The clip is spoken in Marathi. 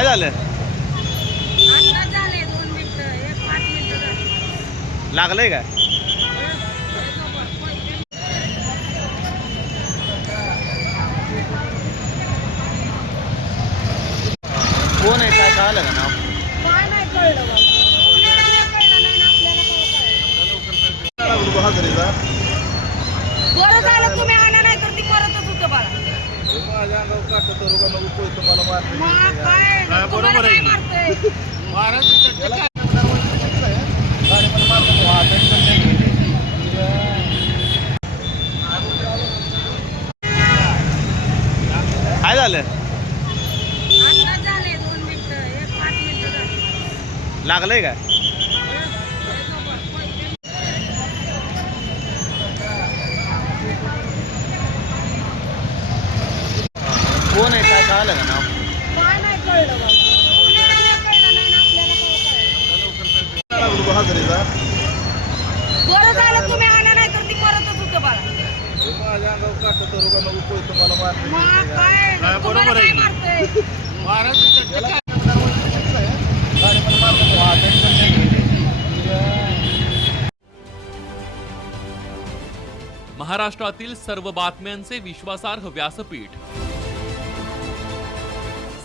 आता झाले. लागलंय का? कोण आहे? काय कळालं का नाव? काय काय? बरं झालं तुम्ही आला नाही तर ती मरतच होतं बाळा मग काय? तुम्हाला काय मारतंय? काय झालं? आता झाले दोन मिनिटं एक पाच मिनिटं झाली. लागलंय का? कोण आहे? काय कळालं का नाव? नाही काय कळलं? बरं झालं तुम्ही आला नाही तर ती मरतच होतं बाळा. मग काय? तुम्हाला काय मारतंय? महाराष्ट्रातील सर्व बातम्यांचे विश्वासार्ह व्यासपीठ.